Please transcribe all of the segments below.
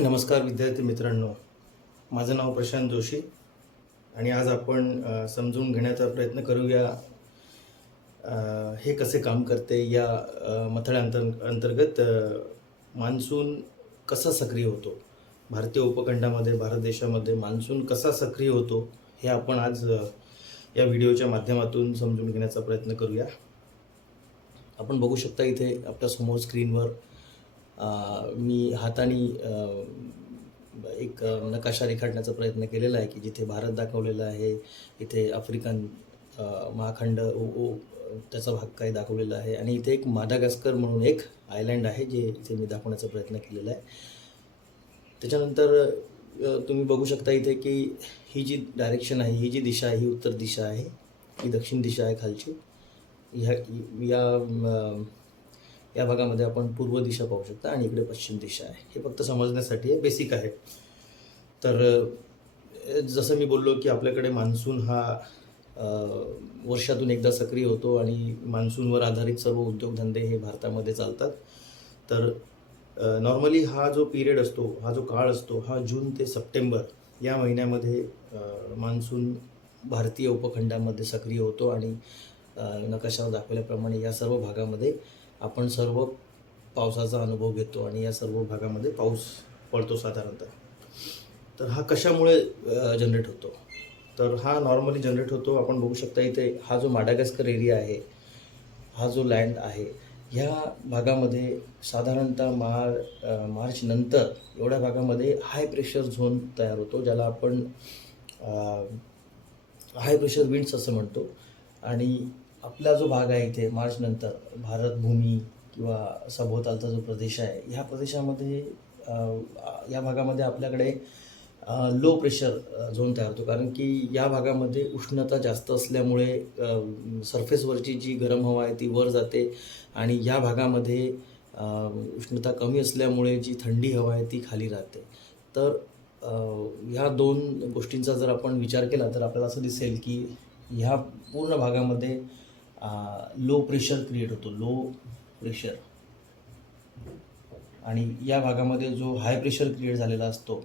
नमस्कार विद्यार्थी मित्रांनो, माझं नाव प्रशांत जोशी आणि आज आपण समजून घेण्याचा प्रयत्न करूया हे कसे काम करते या अंतर्गत मान्सून कसा सक्रिय होतो. भारतीय उपखंडामध्ये, भारत देशामध्ये मान्सून कसा सक्रिय होतो हे आपण आज या व्हिडिओच्या माध्यमातून समजून घेण्याचा प्रयत्न करूया. आपण बघू शकता इथे आपल्यासमोर स्क्रीनवर मी हाताने एक नकाशा रेखाटण्याचा प्रयत्न केलेला आहे की जिथे भारत दाखवलेला आहे, इथे आफ्रिकन महाखंड त्याचा भाग काही दाखवलेला आहे आणि इथे एक माडागास्कर म्हणून एक आयलँड आहे जे इथे मी दाखवण्याचा प्रयत्न केलेला आहे. त्याच्यानंतर तुम्ही बघू शकता इथे की ही जी डायरेक्शन आहे, ही जी दिशा आहे, ही उत्तर दिशा आहे, ही दक्षिण दिशा आहे खालची. या भागामध्ये आपण पूर्व दिशा पाहू शकता आणि इकडे पश्चिम दिशा आहे. हे फक्त समजण्यासाठी बेसिक आहे. तर जसं मी बोललो की आपल्याकडे मान्सून हा वर्षातून एकदा सक्रिय होतो आणि मान्सूनवर आधारित सर्व उद्योगधंदे हे भारतामध्ये चालतात. तर नॉर्मली हा जो पिरियड असतो, हा जो काळ असतो, हा जून ते सप्टेंबर या महिन्यामध्ये मान्सून भारतीय उपखंडामध्ये सक्रिय होतो आणि नकाशावर दाखवल्याप्रमाणे या सर्व भागामध्ये आपण सर्व पावसाचा अनुभव घेतो आणि या सर्व भागामध्ये पाऊस पडतो साधारणतः. तर हा कशामुळे जनरेट होतो? तर हा नॉर्मली जनरेट होतो, आपण बघू शकता इथे हा जो माडागास्कर एरिया आहे, हा जो लँड आहे, ह्या भागामध्ये साधारणतः मार्च नंतर एवढ्या भागामध्ये हाय प्रेशर झोन तयार होतो, ज्याला आपण हाय प्रेशर विंड्स असं म्हणतो. आणि आपला जो भाग आहे इथे मार्च नंतर भारत भूमी किंवा सभोवतालचा जो प्रदेश आहे, ह्या प्रदेशामध्ये या भागामध्ये आपल्याकडे लो प्रेशर झोन तयार होतो, कारण की या भागामध्ये उष्णता जास्त असल्यामुळे सरफेसवरची जी गरम हवा आहे ती वर जाते आणि या भागामध्ये उष्णता कमी असल्यामुळे जी थंडी हवा आहे ती खाली राहते. तर ह्या दोन गोष्टींचा जर आपण विचार केला तर आपल्याला असं दिसेल की ह्या पूर्ण भागामध्ये लो प्रेशर क्रिएट होतो, लो प्रेशर. आणि या भागामध्ये जो हाय प्रेशर क्रिएट झालेला असतो,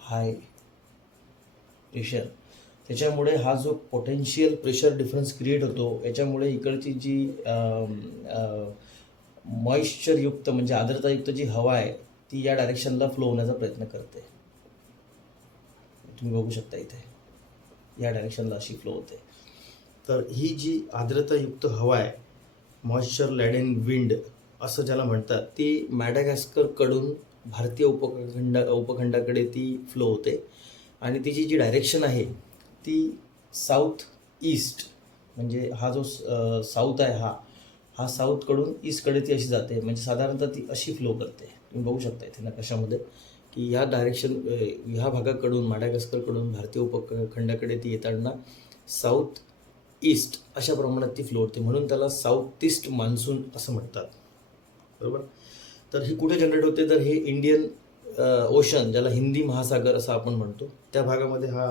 हाय प्रेशर, त्याच्यामुळे हा जो पोटेन्शियल प्रेशर डिफरन्स क्रिएट होतो, याच्यामुळे इकडची जी मॉइश्चरयुक्त म्हणजे आर्द्रतायुक्त जी हवा आहे ती या डायरेक्शनला फ्लो होण्याचा प्रयत्न करते. तुम्ही बघू शकता इथे या डायरेक्शनला अशी फ्लो होते. तर ही जी आर्द्रतायुक्त हवा आहे, मॉइश्चर लॅडेन विंड असं ज्याला म्हणतात, ती मॅडागास्करकडून भारतीय उपखंडाकडे ती फ्लो होते आणि तिची जी डायरेक्शन आहे ती साऊथ ईस्ट, म्हणजे हा जो साऊथ आहे हा साऊथकडून ईस्टकडे ती अशी जाते, म्हणजे साधारणतः ती अशी फ्लो करते. तुम्ही बघू शकता इथे नकाशामध्ये की ह्या ह्या भागाकडून मॅडागास्करकडून भारतीय उपखंडाकडे ती येताना साऊथ ईस्ट अशा प्रमाणात ती फ्लो होते, म्हणून त्याला साऊथ ईस्ट मान्सून असं म्हणतात, बरोबर. तर ही कुठे जनरेट होते? तर हे इंडियन ओशन, ज्याला हिंदी महासागर असं आपण म्हणतो, त्या भागामध्ये हा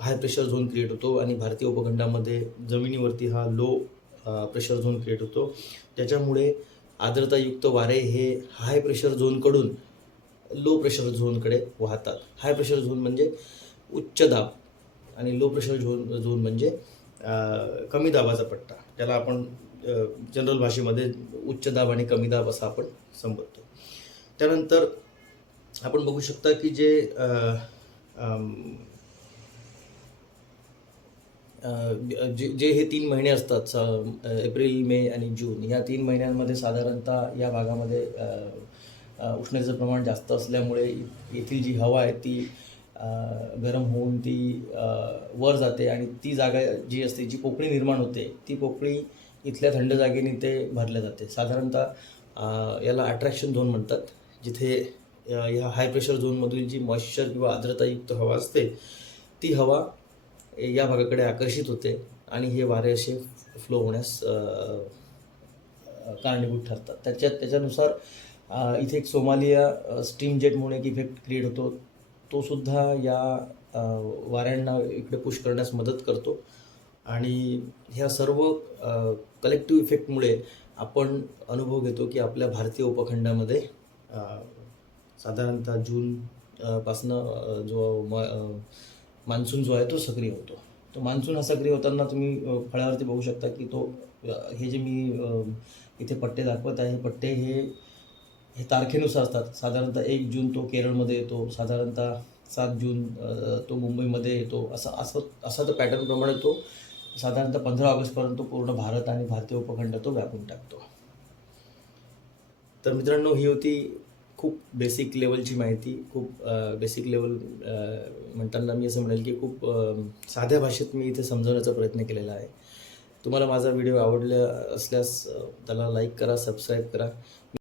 हाय प्रेशर झोन क्रिएट होतो आणि भारतीय उपखंडामध्ये जमिनीवरती हा लो प्रेशर झोन क्रिएट होतो, ज्याच्यामुळे आर्द्रतायुक्त वारे हे हाय प्रेशर झोनकडून लो प्रेशर झोनकडे वाहतात. हाय प्रेशर झोन म्हणजे उच्च दाब आणि लो प्रेशर झोन म्हणजे कमी दाबाचा पट्टा, ज्याला आपण जनरल भाषेमध्ये उच्च दाब आणि कमी दाब असं आपण संबोधतो. त्यानंतर आपण बघू शकता की जे हे 3 महिने असतात, एप्रिल, मे आणि जून, या 3 महिन्यांमध्ये साधारणतः या भागामध्ये उष्णतेचं प्रमाण जास्त असल्यामुळे येथील जी हवा आहे ती गरम होऊन ती वर जाते आणि ती जागा जी असते, जी पोकळी निर्माण होते, ती पोकळी इथल्या थंड जागेने ते भरल्या जाते. साधारणतः याला अट्रॅक्शन झोन म्हणतात, जिथे ह्या हाय प्रेशर झोनमधील जी मॉइश्चर किंवा आर्द्रतायुक्त हवा असते ती हवा या भागाकडे आकर्षित होते आणि हे वारे असे फ्लो होण्यास कारणीभूत ठरतात. त्याच्यानुसार इथे एक सोमालिया स्टीम जेट म्हणून एक इफेक्ट क्रिएट होतो, तो सुद्धा या वाऱ्यांना इकडे पुश करण्यास मदत करतो आणि ह्या सर्व कलेक्टिव्ह इफेक्टमुळे आपण अनुभव घेतो की आपल्या भारतीय उपखंडामध्ये साधारणतः जून पासनं जो मान्सून जो आहे तो सक्रिय होतो. तो मान्सून हा सक्रिय होताना तुम्ही फळ्यावरती बघू शकता की तो हे जे मी इथे पट्टे दाखवत आहे, हे पट्टे हे तारखेनुसार असतात. साधारणतः 1 जून तो केरळमध्ये येतो, साधारणतः 7 जून तो मुंबईमध्ये येतो. असा तो पॅटर्नप्रमाणे तो साधारणतः 15 ऑगस्टपर्यंत पूर्ण भारत आणि भारतीय उपखंड तो व्यापून टाकतो. तर मित्रांनो, ही होती खूप बेसिक लेवलची माहिती. खूप बेसिक लेवल म्हणताना मी असं म्हणेल की खूप साध्या भाषेत मी इथे समजवण्याचा प्रयत्न केलेला आहे. तुम्हाला माझा व्हिडिओ आवडला असल्यास त्याला लाईक करा, सबस्क्राईब करा